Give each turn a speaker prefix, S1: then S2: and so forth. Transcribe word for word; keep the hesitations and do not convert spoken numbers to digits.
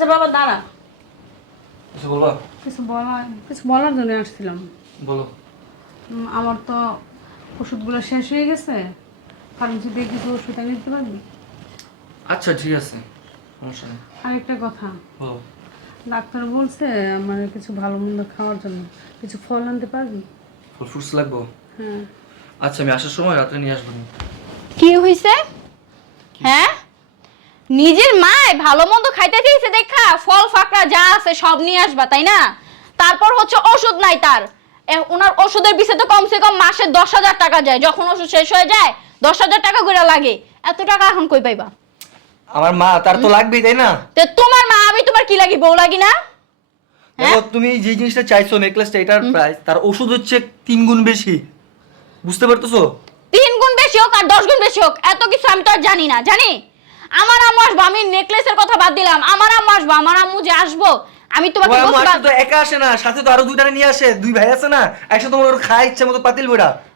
S1: আচ্ছা বাবা দাঁড়া,
S2: কিছু বলবা?
S1: কিছু বলা কিছু বলার জন্য আসছিলাম।
S2: বলো।
S1: উম, আমার তো ওষুধগুলো শেষ হয়ে গেছে, ফার্মেসি থেকে কিছু ওষুধ এনে দিতে পারবি?
S2: আচ্ছা ঠিক আছে, সমস্যা নেই।
S1: আরেকটা কথা,
S2: বলো।
S1: ডাক্তার বলছে আমার কিছু ভালো মন্দ খাওয়ার জন্য, কিছু ফল আনতে পারবি?
S2: ফুল ফ্রুটস লাগবো?
S1: হ্যাঁ।
S2: আচ্ছা আমি আসার সময় রাত্রে নিয়ে আসবো।
S3: কি হইছে? হ্যাঁ, নিজের মায় ভালো মন্দ খাইতে চাইছে দেখা ফল ফাকড়া যা আছে সব নিয়ে আসবা, তাই না? তারপর হচ্ছে ওষুধ নাই তার, এ- ওনার ওষুধের পিছে তো কমসে কম মাসে দশ হাজার টাকা যায়, যখন ওষুধ শেষ হয়ে যায় দশ হাজার টাকা করে লাগে। এত টাকা এখন কই পাইবা?
S2: আমার মা, তার তো লাগবেই তাই না?
S3: তো তোমার মা আমি তোমার কি লাগি, বউ লাগি না?
S2: দেখো তুমি যে জিনিসটা চাইছো নেকলেসটা, এটার প্রাইস তার ওষুধ হচ্ছে তিন গুণ বেশি, বুঝতে পারতেছো?
S3: তিন গুণ বেশি হোক আর দশ গুণ বেশি হোক, এত কিছু আমি তো আর জানি না। জানি আমার আম্মু আসবো, আমি নেকলেসের কথা বাদ দিলাম, আমার আম্মু আসবো, আমার আম্মু যে আসবো আমি তোমাকে
S2: তোমার আম্মু
S3: বলছি
S2: আসলে তো একা আসে না, সাথে তো আরো দুইটা নিয়ে আসে, দুই ভাই আছে না, একসাথে তোমার খায় ইচ্ছা মতো পাতিল বইটা।